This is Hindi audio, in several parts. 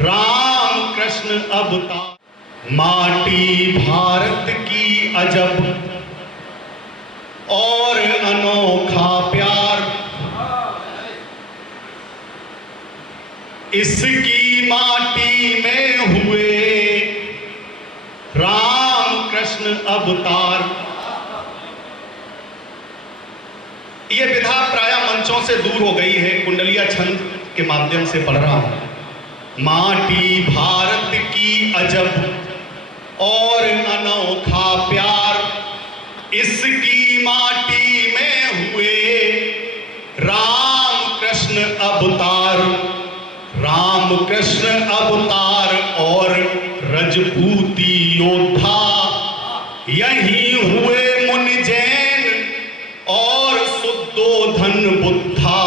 राम कृष्ण अवतार। माटी भारत की अजब और अनोखा प्यार, इसकी माटी में हुए राम कृष्ण अवतार। ये विधा प्राय मंचों से दूर हो गई है, कुंडलिया छंद के माध्यम से पढ़ रहा हूं। माटी भारत की अजब और अनोखा प्यार, इसकी माटी में हुए राम कृष्ण अवतार। राम कृष्ण अवतार और रजपूती योद्धा, यहीं हुए मुनि जैन और शुद्धोधन बुद्धा।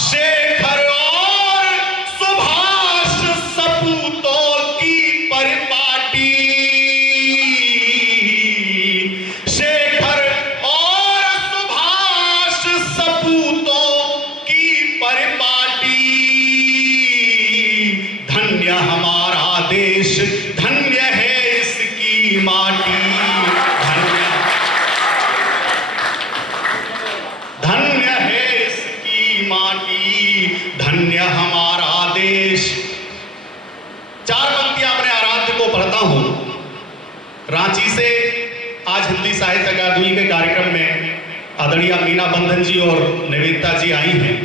शेखर और सुभाष सपूतों की परिपाटी, शेखर और सुभाष सपूतों की परिपाटी। धन्य हमारा देश, धन्य है इसकी माटी। धन्य है इसकी माटी, धन्य हमारा देश। चार पंक्तियां अपने आराध्य को पढ़ता हूं। रांची से आज हिंदी साहित्य अकादमी के कार्यक्रम में आदरणीय मीना बंधन जी और निवेदिता जी आई हैं।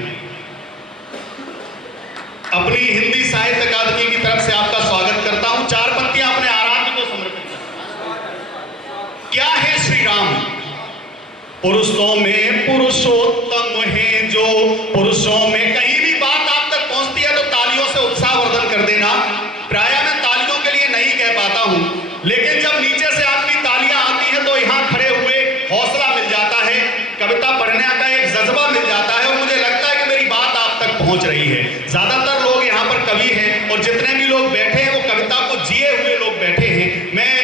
अपनी हिंदी साहित्य अकादमी की तरफ से आपका स्वागत करता हूं। चार पंक्तियां अपने आराध्य को समर्पित करता। क्या है श्री राम? पुरुषों में पुरुषोत्तम है जो, पुरुषों में कहीं भी बात आप तक पहुंचती है तो तालियों से उत्साहवर्धन कर देना। प्राय मैं तालियों के लिए नहीं कह पाता हूं, लेकिन जब नीचे से आपकी तालियां आती हैं तो यहां खड़े हुए हौसला मिल जाता है, कविता पढ़ने का एक जज्बा मिल जाता है और मुझे लगता है कि मेरी बात आप तक पहुंच रही है। ज्यादातर लोग यहाँ पर कवि हैं और जितने भी लोग बैठे हैं वो कविता को जिए हुए लोग बैठे हैं। मैं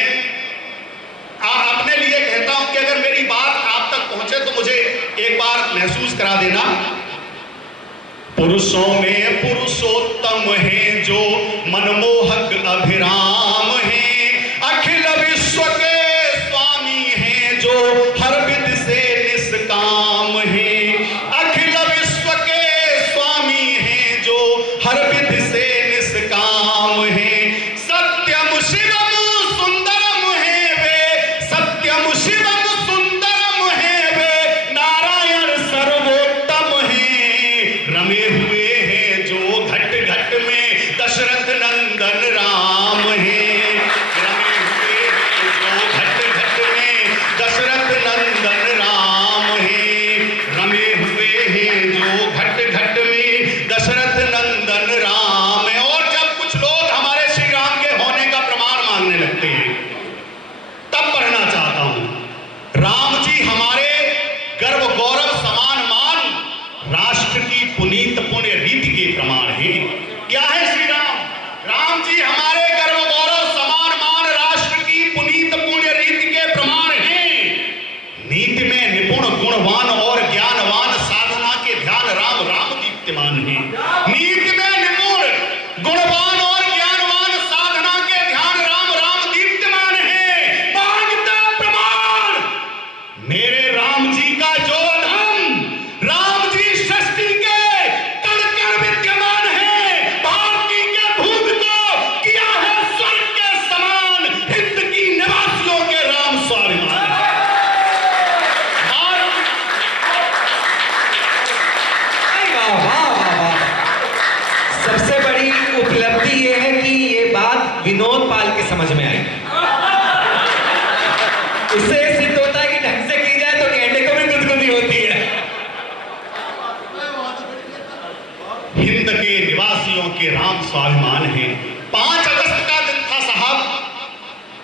अपने लिए कहता हूं कि अगर मेरी बात आप तक पहुंचे तो मुझे एक बार महसूस करा देना। पुरुषों में पुरुषोत्तम है जो, मनमोहक अभिराम है। अखिल विश्व के स्वामी हैं जो, हर विध से निष्काम है। अखिल विश्व के स्वामी हैं जो, हर विध से निष्काम है। सत्यम शिवम सुंदरम है वे, सत्यम शिवम सुंदरम है वे, नारायण सर्वोत्तम है। रमे हुए हैं जो घट घट में, दशरथ नंदन राम है। रमे हुए हैं जो घट घट में, दशरथ नंदन राम है। रमे हुए हैं जो घट घट में, दशरथ नंदन राम है। और जब कुछ लोग हमारे श्री राम के होने का प्रमाण मांगने लगते हैं तब पढ़ना चाहता हूं। राम जी हमारे गर्व गौरव समान मान, राष्ट्र की पुनीत पुण्य रीति के प्रमाण हैं। क्या है श्री राम? राम जी हमारे गर्व गौरव समान मान, राष्ट्र की पुनीत पुण्य रीति के प्रमाण हैं। नीति में निपुण गुणवान और ज्ञानवान, साधना के ध्यान राम राम दीप्तिमान है। नीति में निपुण गुणवान और ज्ञानवान, साधना के ध्यान राम राम दीप्तिमान है। मांगता प्रमाण मेरे राम जी का जो अधम, राम जी सृष्टि के कण कण विद्यमान है। भारती के भूमि को किया है स्वर्ग के समान, हिंद की निवासियों के राम स्वाभिमान है। सबसे बड़ी उपलब्धि ये है कि ये बात विनोद पाल के समझ में आई। इससे सिद्ध होता है कि ढंग से की जाए तो गेंडे को भी गुदगुदी होती है। हिंद के निवासियों के राम स्वाभिमान है। 5 अगस्त का दिन था साहब,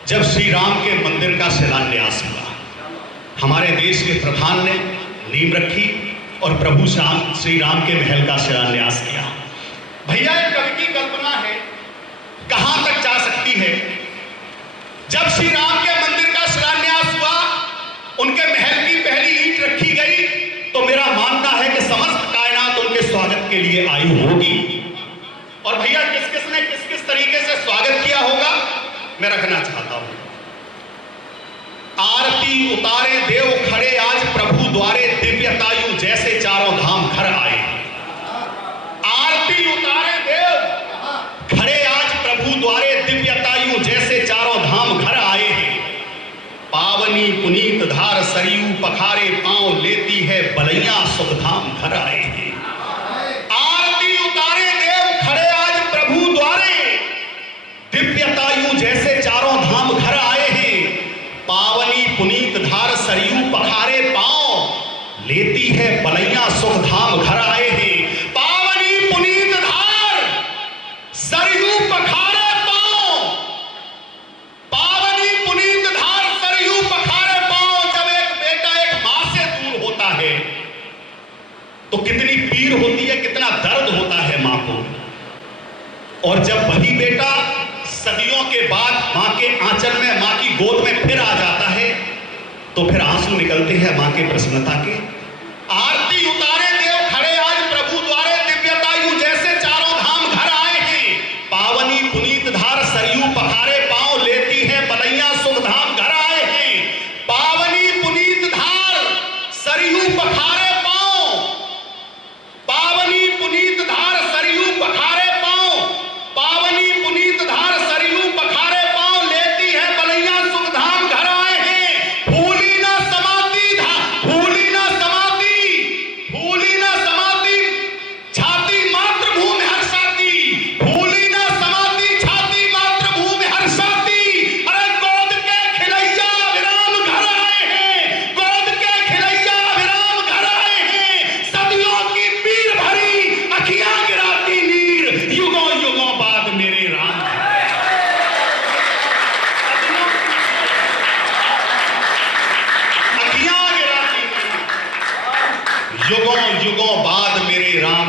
जब श्री राम के मंदिर का शिलान्यास हुआ। हमारे देश के प्रधान ने नींव रखी और प्रभु श्री राम के महल का शिलान्यास किया। भैया एक कवि की कल्पना है, कहां तक जा सकती है। जब श्री राम के मंदिर का शिलान्यास हुआ, उनके महल की पहली ईंट रखी गई तो मेरा मानना है कि समस्त कायनात उनके स्वागत के लिए आई होगी। और भैया किस किस ने किस किस तरीके से स्वागत किया होगा मैं रखना चाहता हूं। आरती उतारे देव खड़े आज प्रभु द्वारे, दिव्यतायु जैसे चारों धाम घर आए। आरती उतारे देव खड़े आज प्रभु द्वारे, दिव्यतायु जैसे चारों धाम घर आए हैं। पावनी पुनीत धार सरयू पखारे पांव, लेती है बलैया सुख धाम घर आए हैं। आरती उतारे देव खड़े आज प्रभु द्वारे, दिव्यतायु जैसे चारों धाम घर आए हैं। पावनी पुनीत धार सरयू पखारे पांव, लेती है बलैया सुख धाम घर आए हैं। पावनी पुनीत धार सरयू पखारे पांव, पावनी पुनीत धार सरयू पखारे पांव। जब एक बेटा एक मां से दूर होता है तो कितनी पीड़ होती है, कितना दर्द होता है मां को। और जब वही बेटा सदियों के बाद मां के आंचल में, मां की गोद में फिर आ जाता है तो फिर आंसू निकलते हैं मां के प्रसन्नता के। आरती उतारे देव खड़े आज प्रभु द्वारे, दिव्यतायु जैसे चारों धाम घर आए हैं। पावनी पुनीत धार सरयू पखारे पांव, लेती है बलैया सुख धाम घर आए हैं। पावनी पुनीत धार सरयू पखारे पांव, पावनी पुनीत धार सरयू पखारे पांव, पावनी पुनीत धार सरयू पखारे पांव, लेती है बलैया सुख धाम घर आए हैं। फूली ना समाती फूली ना समाती, फूली ना समाती छाती मातृभूमि हर्षाती, फूली ना समाती छाती मातृभूमि हर्षाती। अरे गोद के खिलैया विराम घर आए हैं, गोद के खिलैया विराम घर आए हैं। सदियों की पीर भरी अखियां गिराती नीर, युगों युगों बाद मेरे राम। अखियां गिराती नीर, युगों युगों बाद मेरे राम